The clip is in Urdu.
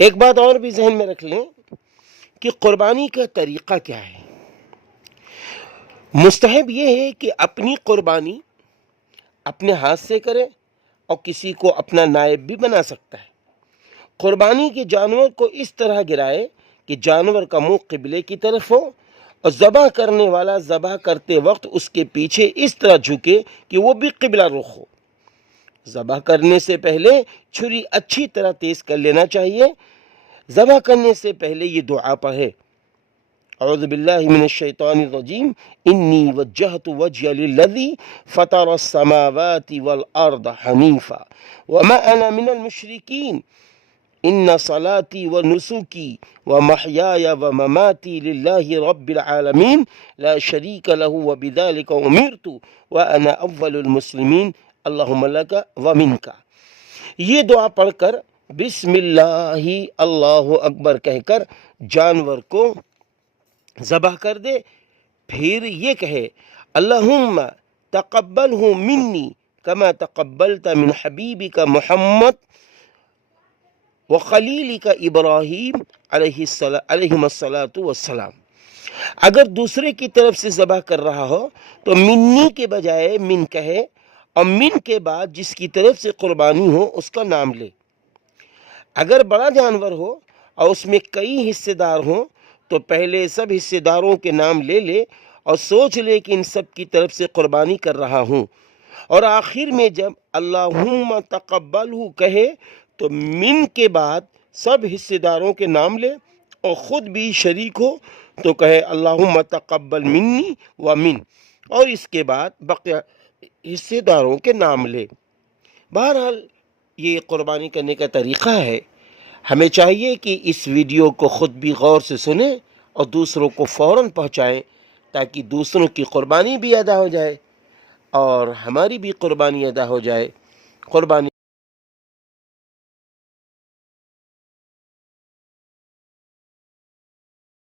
ایک بات اور بھی ذہن میں رکھ لیں کہ قربانی کا طریقہ کیا ہے۔ مستحب یہ ہے کہ اپنی قربانی اپنے ہاتھ سے کرے اور کسی کو اپنا نائب بھی بنا سکتا ہے۔ قربانی کے جانور کو اس طرح گرائے کہ جانور کا منہ قبلے کی طرف ہو اور ذبح کرنے والا ذبح کرتے وقت اس کے پیچھے اس طرح جھکے کہ وہ بھی قبلہ رخ ہو۔ ذبح کرنے سے پہلے چھری اچھی طرح تیز کر لینا چاہیے۔ ذبح کرنے سے پہلے یہ دعا پڑھے، اعوذ باللہ من الشیطان الرجیم، انی وجہت وجہی للذی فطر السماوات والارض حنیفا وما انا من المشرکین، ان صلاتی و نسکی و محیای و مماتی للہ رب العالمین لا شریک لہ وبذلک امرت وانا اول المسلمین اللہم لک و منک۔ یہ دعا پڑھ کر بسم اللہ اللہ اکبر کہہ کر جانور کو ذبح کر دے۔ پھر یہ کہے اللہم تقبلہ منی کما تقبلت من حبیبک محمد وخلیلک ابراہیم علیہم الصلاۃ والسلام۔ اگر دوسرے کی طرف سے ذبح کر رہا ہو تو منی کے بجائے من کہے، اور من کے بعد جس کی طرف سے قربانی ہو اس کا نام لے۔ اگر بڑا جانور ہو اور اس میں کئی حصے دار ہوں تو پہلے سب حصے داروں کے نام لے لے اور سوچ لے کہ ان سب کی طرف سے قربانی کر رہا ہوں، اور آخر میں جب اللہم تقبلہ کہے تو من کے بعد سب حصے داروں کے نام لے، اور خود بھی شریک ہو تو کہے اللہم تقبل منی و من، اور اس کے بعد بقیہ حصے داروں کے نام لے۔ بہرحال یہ قربانی کرنے کا طریقہ ہے۔ ہمیں چاہیے کہ اس ویڈیو کو خود بھی غور سے سنیں اور دوسروں کو فوراً پہنچائیں تاکہ دوسروں کی قربانی بھی ادا ہو جائے اور ہماری بھی قربانی ادا ہو جائے۔ قربانی